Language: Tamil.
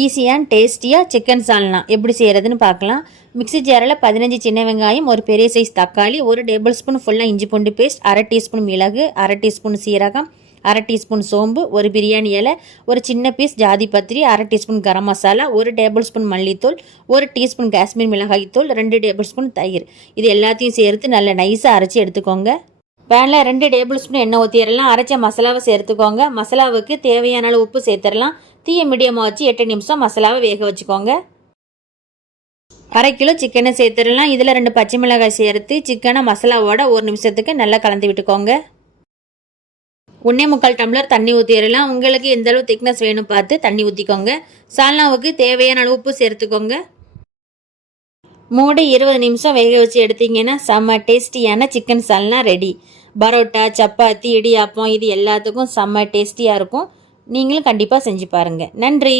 ஈஸியாக டேஸ்டியாக சிக்கன் சால்னா எப்படி செய்கிறதுன்னு பார்க்கலாம். மிக்ஸி ஜாரில் 15 சின்ன வெங்காயம், ஒரு பெரிய சைஸ் தக்காளி, ஒரு டேபிள் ஸ்பூன் ஃபுல்லாக இஞ்சி பூண்டு பேஸ்ட், அரை டீஸ்பூன் மிளகு, அரை டீஸ்பூன் சீரகம், அரை டீஸ்பூன் சோம்பு, ஒரு பிரியாணி இலை, ஒரு சின்ன பீஸ் ஜாதி பத்திரி, அரை டீஸ்பூன் கரம் மசாலா, ஒரு டேபிள் ஸ்பூன் மல்லித்தூள், ஒரு டீஸ்பூன் காஷ்மீர் மிளகாய் தூள், 2 டேபிள் ஸ்பூன் தயிர். இது எல்லாத்தையும் சேர்த்து நல்லா நைஸாக அரைச்சி எடுத்துக்கோங்க. பேனில் 2 டேபிள் ஸ்பூன் எண்ணெய் ஊற்றிடலாம். அரைச்ச மசாலாவை சேர்த்துக்கோங்க. மசாலாவுக்கு தேவையான அளவு உப்பு சேர்த்துடலாம். தீயை மீடியமாக வச்சு 8 நிமிஷம் மசாலாவை வேக வச்சுக்கோங்க. அரை கிலோ சிக்கனை சேர்த்துடலாம். இதில் 2 பச்சை மிளகாய் சேர்த்து சிக்கனை மசாலாவோட 1 நிமிஷத்துக்கு நல்லா கலந்து விட்டுக்கோங்க. 1.25 டம்ளர் தண்ணி ஊற்றிடலாம். உங்களுக்கு எந்த அளவு திக்னஸ் வேணும் பார்த்து தண்ணி ஊற்றிக்கோங்க. சால்னாவுக்கு தேவையான அளவு உப்பு சேர்த்துக்கோங்க. மூடி 20 நிமிஷம் வேக வச்சு எடுத்தீங்கன்னா செம்ம டேஸ்டியான சிக்கன் சால்னா ரெடி. பரோட்டா, சப்பாத்தி, இடியாப்பம் இது எல்லாத்துக்கும் செம்ம டேஸ்டியாக இருக்கும். நீங்களும் கண்டிப்பாக செஞ்சு பாருங்கள். நன்றி.